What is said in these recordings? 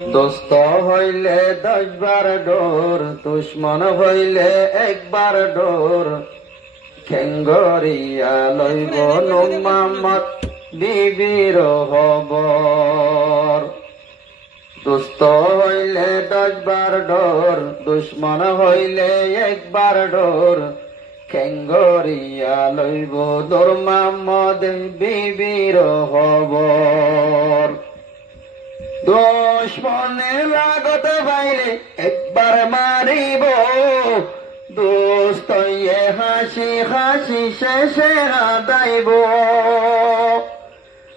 দোস্ত হইলে 10 বার ডোর, দুশ্মন হইলে একবার ডোর। খেঙ্গরিয়া লইব নুমামত বিবির হবর। দোস্ত হইলে 10 বার ডোর, দুশ্মন হইলে একবার ডোর। খেঙ্গরিয়া লইব নুমামত বিবির হবর। দুশ্মনে লাগত পাইলে একবার মারিব, দোস্ত হাসি হাসি শেষে হাদাইব।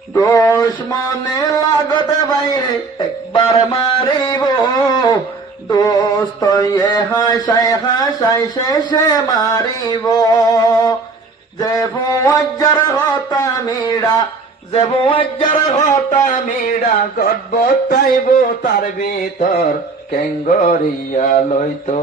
দুশ্মনে লাগত পাইলে একবার মারিব, দোস্ত হাসাই হাসাই শেষে মারিব। যে ফুয়াজ্জার হতা মিড়া, যে ফুয়াজ্জার হতা মিড়া, গডবতাইব তার ভিতর। কেঙ্গরিয়া লইতো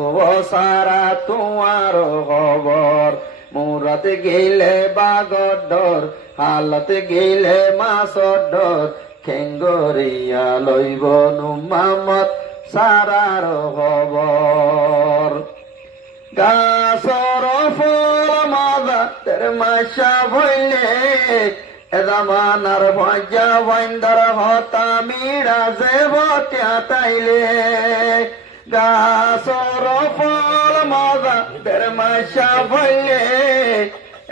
সারা তোমার খবর। মুরাত গেলে বাগর ডর, হালত গেলে মাসর ডর। খেঙ্গরিয়া লইব নুমামত সারার খবর। গাছর ফুল মাদা তের মাসা ভইলে, এদামানার ভজা বন্দর হতা মিড়া যে বটিয়া তাইলে। গাছর ফুল মাদা তের মাসা ভইলে,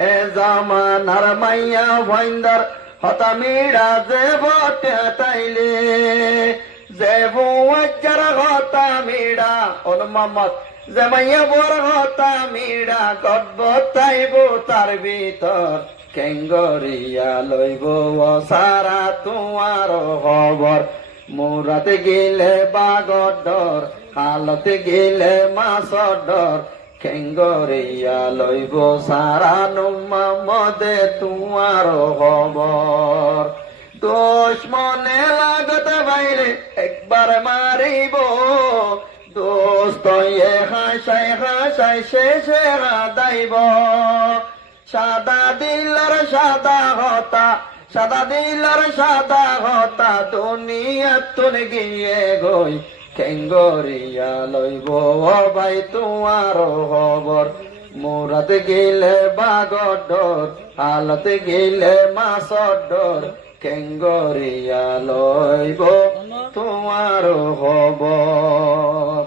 এ জামানার মাইয়া বন্দর হতা মিড়া যে বটিয়া তাইলে। যে বুয়াজ্জার হতা মিড়া অনুমামত, যে মাইয়া বর হতা মিড়া, গডবতাইব তার ভিতর। কেঙ্গরিয়া লইব সারা তোমার খবর। মুরাত গেলে বাগর ডর, হালত গেলে মাসর ডর। খেঙ্গরিয়া লইব সারা নুমামদে তোমার খবর। দুশ্মনে লাগত বাইরে একবার মারিব, দোস্ত হাসাই হাসাই শেষে হাদাইব। সাদা দিলার সাদা হতা, সাদা দিলার সাদা হতা, দুনিয়া তুলে গিয়ে গই। খেঙ্গরিয়া লইব ভাই তোমার খবর। মুরাত গেলে বাগর ডর, হালত গেলে মাসর ডর। খেঙ্গরিয়া লইব তোমার খবর।